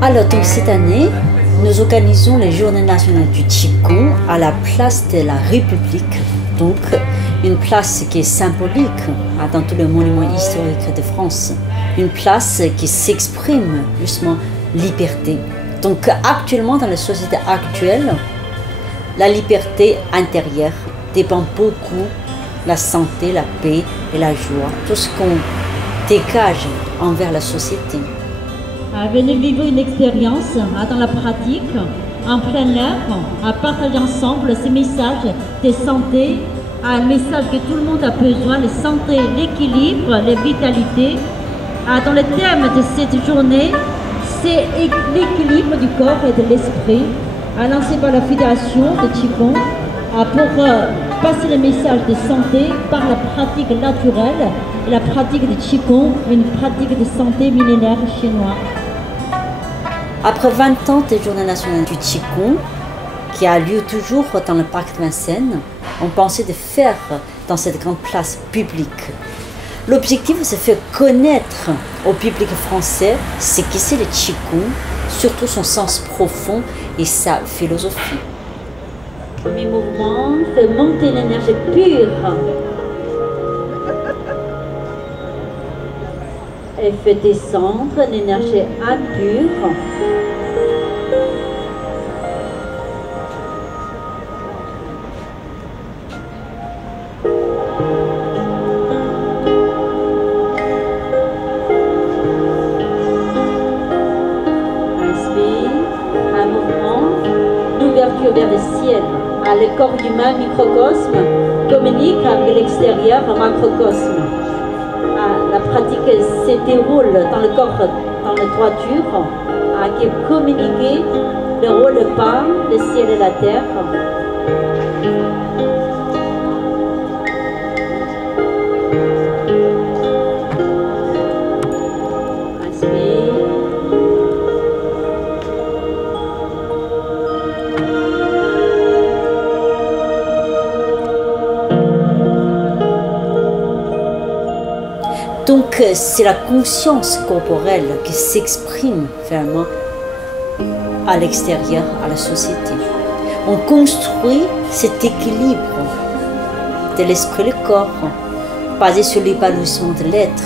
Alors donc cette année, nous organisons les Journées nationales du Qigong à la place de la République, donc une place qui est symbolique dans tous les monuments historiques de France, une place qui s'exprime justement liberté. Donc actuellement, dans la société actuelle, la liberté intérieure dépend beaucoup de la santé, la paix et la joie, tout ce qu'on dégage envers la société. Venez vivre une expérience dans la pratique, en plein air, à partager ensemble ces messages de santé, un message que tout le monde a besoin, la santé, l'équilibre, la vitalité. Dans le thème de cette journée, c'est l'équilibre du corps et de l'esprit, lancé par la Fédération de Qigong pour passer le message de santé par la pratique naturelle et la pratique de Qigong, une pratique de santé millénaire chinoise. Après 20 ans des Journées nationales du Qigong, qui a lieu toujours dans le parc de Vincennes, on pensait de faire dans cette grande place publique. L'objectif, c'est de faire connaître au public français ce que c'est le Qigong, surtout son sens profond et sa philosophie. Mes mouvements font monter l'énergie pure et fait descendre l'énergie impure. Vers le ciel, le corps humain microcosme communique avec l'extérieur macrocosme. La pratique se déroule dans le corps, dans la droiture, qui communique le rôle pas, le ciel et la terre. Donc c'est la conscience corporelle qui s'exprime vraiment à l'extérieur, à la société. On construit cet équilibre de l'esprit et le corps, basé sur l'épanouissement de l'être.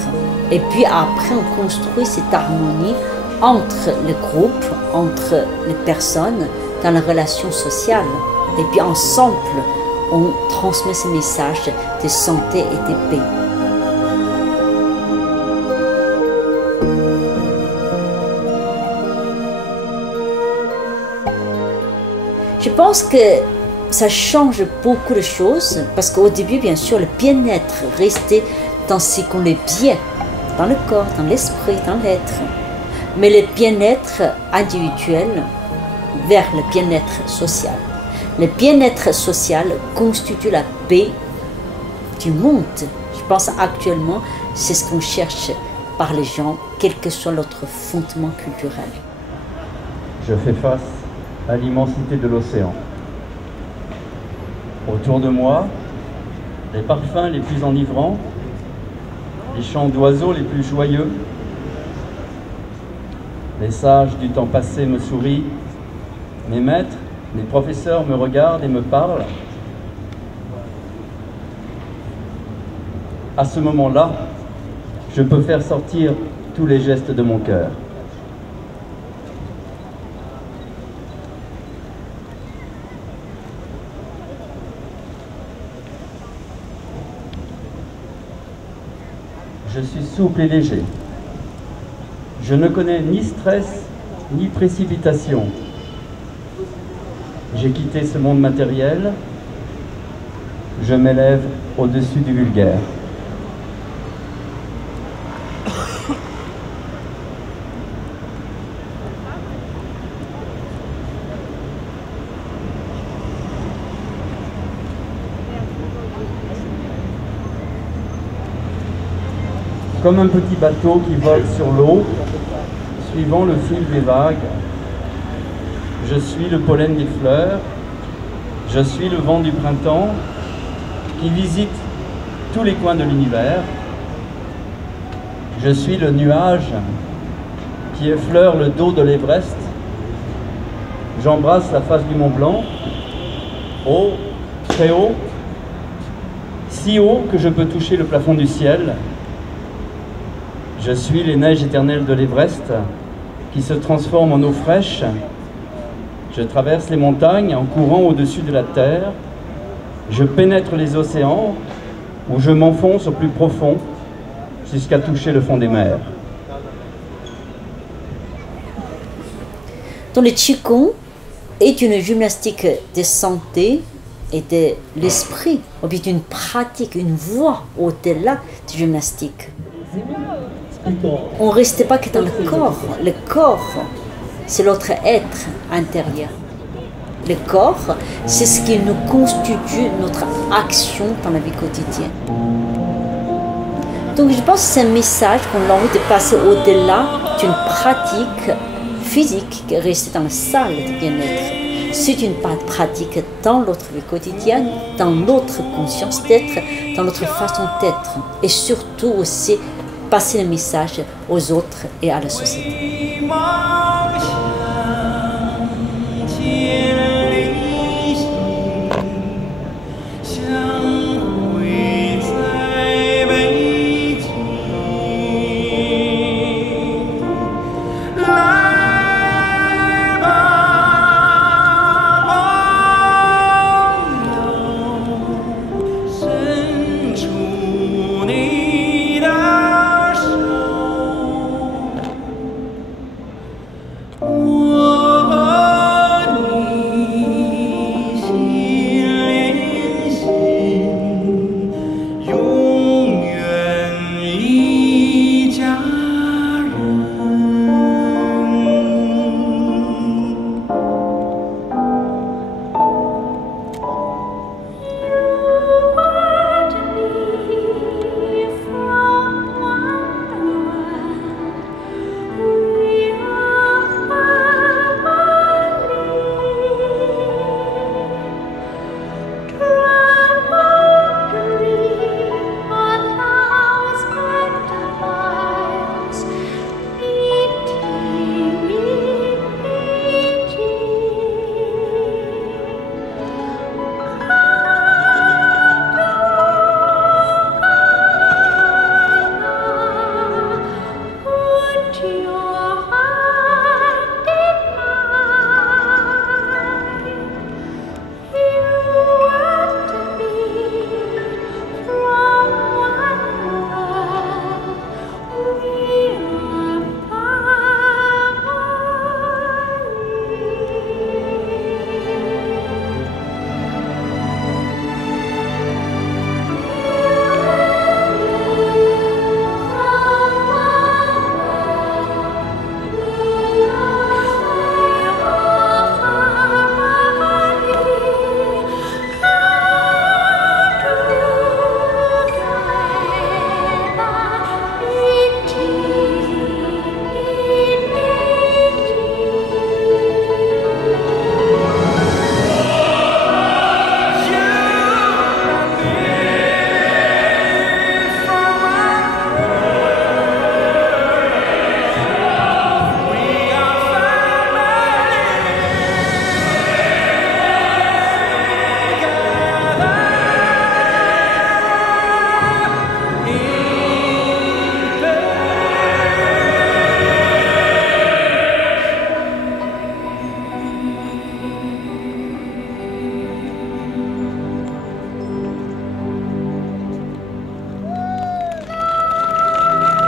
Et puis après, on construit cette harmonie entre les groupes, entre les personnes, dans la relation sociale. Et puis ensemble, on transmet ce message de santé et de paix. Je pense que ça change beaucoup de choses parce qu'au début, bien sûr, le bien-être restait dans ce qu'on est bien, dans le corps, dans l'esprit, dans l'être. Mais le bien-être individuel vers le bien-être social. Le bien-être social constitue la paix du monde. Je pense actuellement, c'est ce qu'on cherche par les gens, quel que soit notre fondement culturel. Je fais face à l'immensité de l'océan. Autour de moi, les parfums les plus enivrants, les chants d'oiseaux les plus joyeux, les sages du temps passé me sourient, mes maîtres, mes professeurs me regardent et me parlent. À ce moment-là, je peux faire sortir tous les gestes de mon cœur. Je suis souple et léger. Je ne connais ni stress, ni précipitation. J'ai quitté ce monde matériel. Je m'élève au-dessus du vulgaire. Comme un petit bateau qui vole sur l'eau, suivant le fil des vagues. Je suis le pollen des fleurs, je suis le vent du printemps qui visite tous les coins de l'univers. Je suis le nuage qui effleure le dos de l'Everest. J'embrasse la face du Mont Blanc, haut, très haut, si haut que je peux toucher le plafond du ciel. Je suis les neiges éternelles de l'Everest qui se transforment en eau fraîche. Je traverse les montagnes en courant au-dessus de la terre. Je pénètre les océans où je m'enfonce au plus profond jusqu'à toucher le fond des mers. Donc le Qigong est une gymnastique de santé et de l'esprit, ou bien une pratique, une voie au-delà de gymnastique. On ne reste pas que dans le corps. Le corps, c'est notre être intérieur. Le corps, c'est ce qui nous constitue notre action dans la vie quotidienne. Donc je pense que c'est un message qu'on a envie de passer au-delà d'une pratique physique qui reste dans la salle de bien-être. C'est une pratique dans notre vie quotidienne, dans notre conscience d'être, dans notre façon d'être. Et surtout aussi passer le message aux autres et à la société.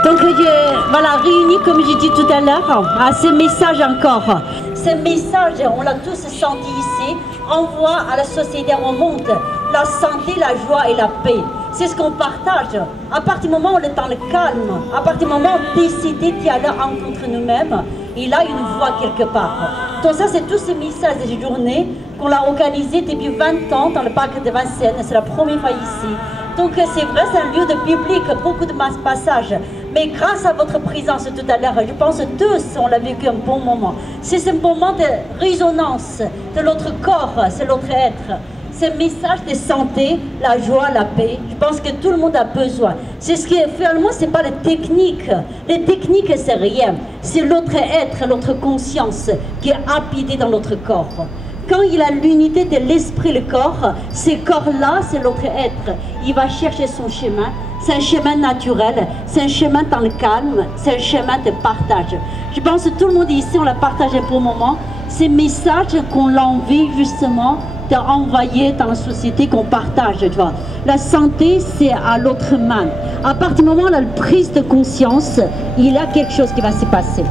Donc voilà, réunis comme j'ai dit tout à l'heure, à ce message encore. Ce message, on l'a tous senti ici, envoie à la société, au monde, la santé, la joie et la paix. C'est ce qu'on partage. À partir du moment où on est dans le calme, à partir du moment où on décide d'y aller rencontrer nous-mêmes, il a une voix quelque part. Donc ça, c'est tous ces messages de journée qu'on a organisé depuis 20 ans dans le parc de Vincennes. C'est la première fois ici. Donc c'est vrai, c'est un lieu de public, beaucoup de passages. Mais grâce à votre présence tout à l'heure, je pense que tous on a vécu un bon moment. C'est ce moment de résonance de notre corps, c'est notre être. ce message de santé, la joie, la paix, je pense que tout le monde a besoin. C'est ce qui est, finalement, c'est pas les techniques. Les techniques, c'est rien. C'est l'autre être, l'autre conscience qui est habité dans notre corps. Quand il a l'unité de l'esprit, le corps, ce corps-là, c'est l'autre être. Il va chercher son chemin. C'est un chemin naturel, c'est un chemin dans le calme, c'est un chemin de partage. Je pense que tout le monde ici, on l'a partagé pour le moment. Ces messages qu'on a envie justement d'envoyer dans la société, qu'on partage. Tu vois. La santé, c'est à l'autre main. À partir du moment où on a la prise de conscience, il y a quelque chose qui va se passer.